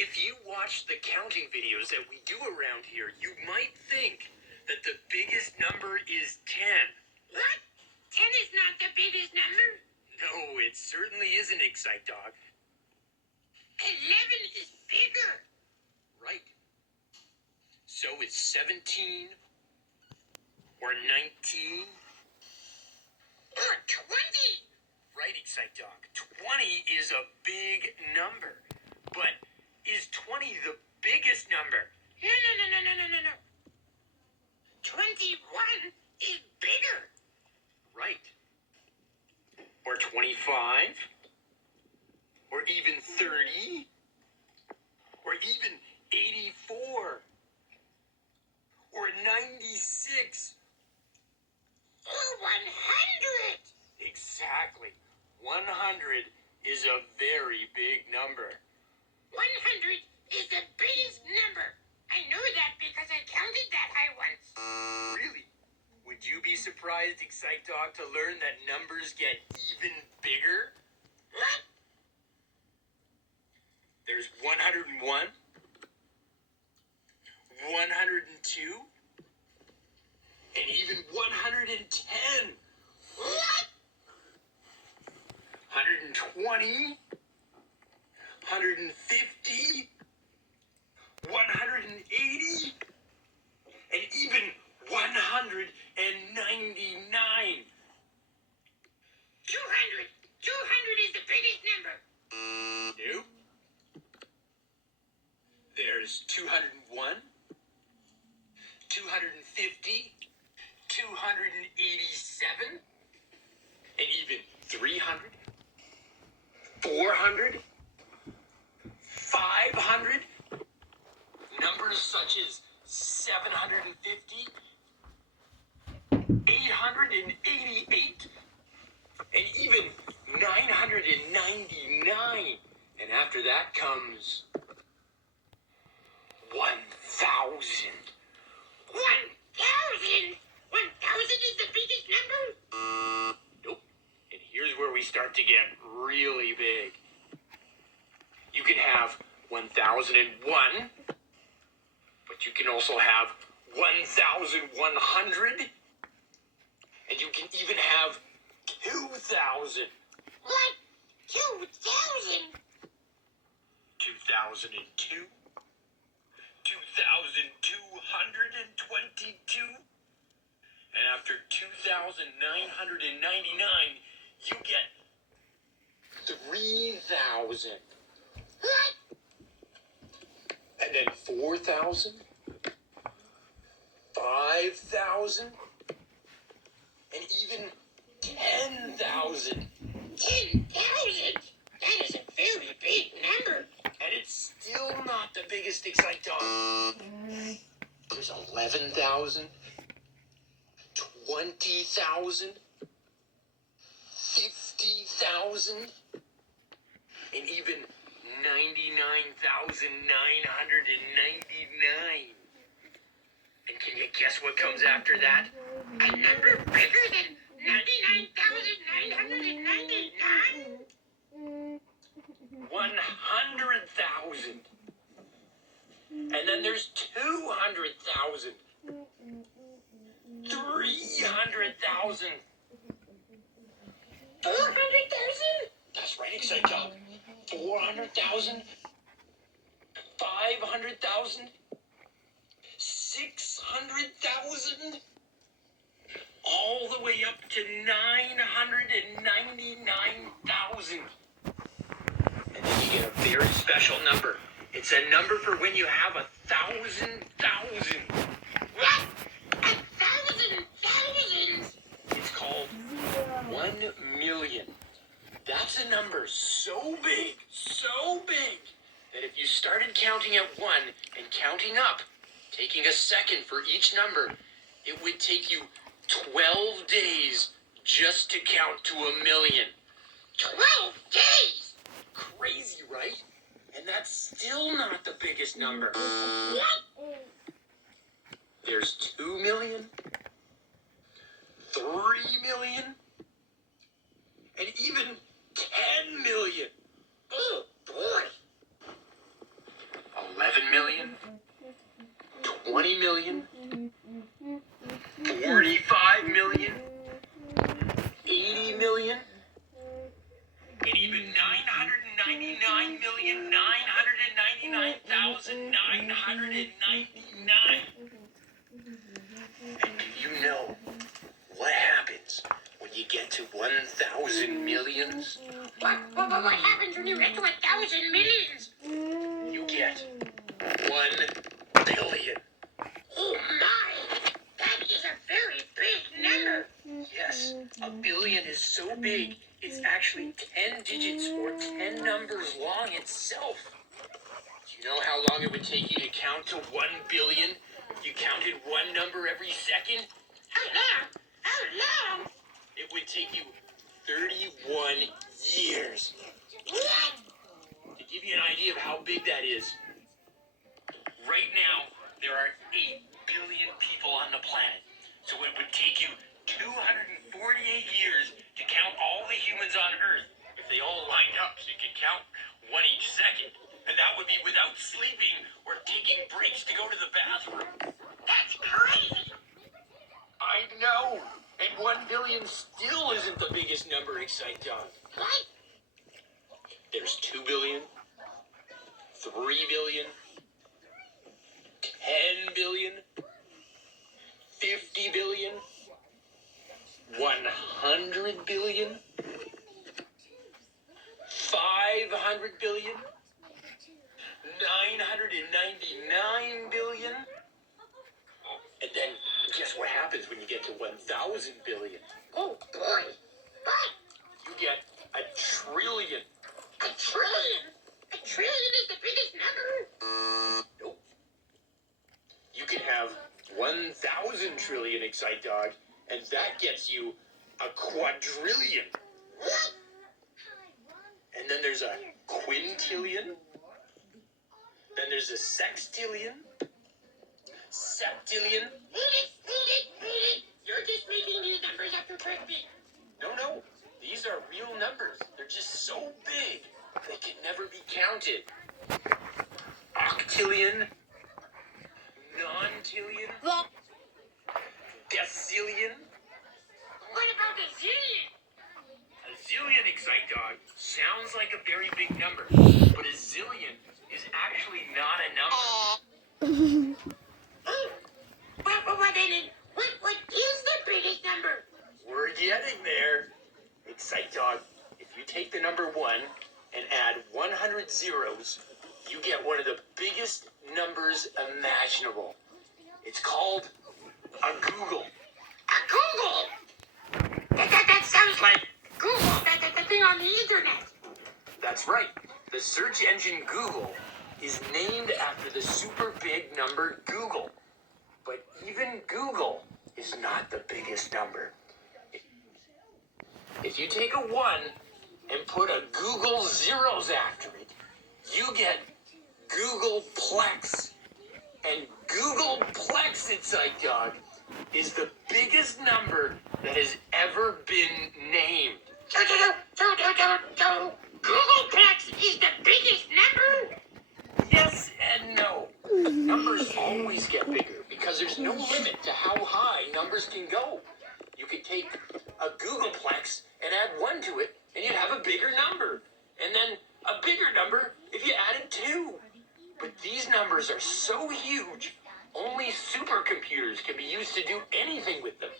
If you watch the counting videos that we do around here, you might think that the biggest number is 10. What? 10 is not the biggest number? No, it certainly isn't, Excite Dog. 11 is bigger. Right. So is 17 or 19 or 20. Right, Excite Dog. 20 is a big number. But is 20 the biggest number? No. 21 is bigger. Right. Or 25? Or even 30? Or even 84? Or 96? Or 100? Exactly. 100 is a very big number. 100 is the biggest number. I know that because I counted that high once. Really? Would you be surprised, Excite Dog, to learn that numbers get even bigger? What? There's 101, 102, and even 110. What? 120, 150, 180, and even 199. 200. 200 is the biggest number. Nope. There's 201, 250, 287, and even 300, 400, 500. Numbers such as 750, 888, and even 999. And after that comes 1,000. 1,000? 1,000 is the biggest number? Nope. And here's where we start to get really big. You can have 1,001, but you can also have 1,100, and you can even have 2,000. What? 2,000? 2002, 2,222, and after 2,999, you get 3,000. What? And then 4,000, 5,000, and even 10,000. 10,000? That is a very big number. And it's still not the biggest Excite Dog. There's 11,000, 20,000, 50,000, and even 99,999. And can you guess what comes after that? A number bigger than 99,999? 100,000. And then there's 200,000. 300,000. 400,000? That's right, Excite Dog. 400,000. 500,000. 600,000. All the way up to 999,000. And then you get a very special number. It's a number for when you have 1,000 thousands. What? 1,000 thousands? It's called 1,000,000. That's a number so big, that if you started counting at 1 and counting up, taking a second for each number, it would take you 12 days just to count to 1,000,000. 12 days? Crazy, right? And that's still not the biggest number. What? There's 2 million, 3 million, and even 10 million. Oh, boy. 20 million, 45 million, 80 million, and even 999,999,999. And do you know what happens when you get to 1,000 millions? What happens when you get to 1,000 millions? You get 1 billion. Oh my! That is a very big number. Yes, a billion is so big, it's actually 10 digits or 10 numbers long itself. Do you know how long it would take you to count to 1 billion if you counted one number every second? How long? How long? It would take you 31 years. What? To give you an idea of how big that is, right now, there are 8 billion people on the planet. So it would take you 248 years to count all the humans on Earth if they all lined up so you could count one each second. And that would be without sleeping or taking breaks to go to the bathroom. That's crazy. I know! And 1 billion still isn't the biggest number, Excite Dog. What? There's 2 billion, 3 billion, 10 billion, 50 billion, 100 billion, 500 billion, 999 billion. And then guess what happens when you get to 1,000 billion? Oh boy. What? You get a trillion. A trillion? A trillion is the biggest number? Nope. You can have 1,000 trillion, Excite Dog, and that gets you a quadrillion. What? And then there's a quintillion. Then there's a sextillion. Septillion. Hold it. You're just making these numbers up to perfect. No. These are real numbers. They're just so big, they can never be counted. Octillion. Nontillion. Decillion. What about the zillion? A zillion, Excite Dog, sounds like a very big number, but a zillion is actually not a number. Oh. What is the biggest number? We're getting there. Excite Dog, if you take the number 1 and add 100 zeros, you get one of the biggest numbers imaginable. It's called a Google. A Google? That sounds like Google, the thing on the internet. That's right. The search engine Google is named after the super big number Google. But even Google is not the biggest number. If you take a 1 and put a Google zeros after it, you get Googleplex. And Googleplex, Excite Dog, is the biggest number that has ever been named. So Googleplex is the biggest number? Yes and no. Numbers always get bigger because there's no limit to how high numbers can go. You could take a Googleplex and add 1 to it, and you'd have a bigger number. And then a bigger number if you added 2. But these numbers are so huge, only supercomputers can be used to do anything with them.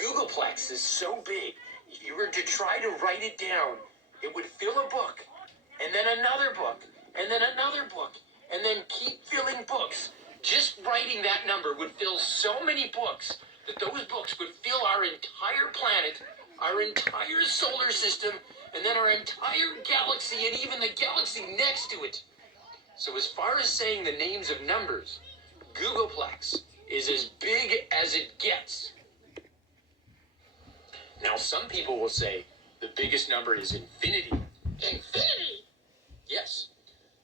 Googleplex is so big, if you were to try to write it down, it would fill a book, and then another book, and then another book, and then keep filling books. Just writing that number would fill so many books that those books would fill our entire planet, our entire solar system, and then our entire galaxy, and even the galaxy next to it. So as far as saying the names of numbers, Googleplex is as big as it gets. Now, some people will say the biggest number is infinity. Infinity? Yes,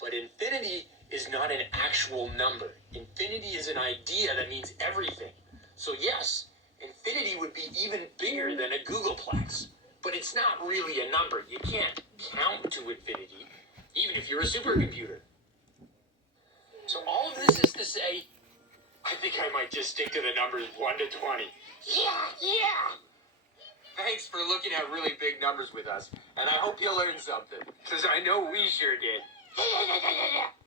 but infinity is not an actual number. Infinity is an idea that means everything. So yes, infinity would be even bigger than a Googleplex. But it's not really a number. You can't count to infinity, even if you're a supercomputer. So all of this is to say, I think I might just stick to the numbers 1 to 20. Yeah. Thanks for looking at really big numbers with us, and I hope you learned something. Because I know we sure did.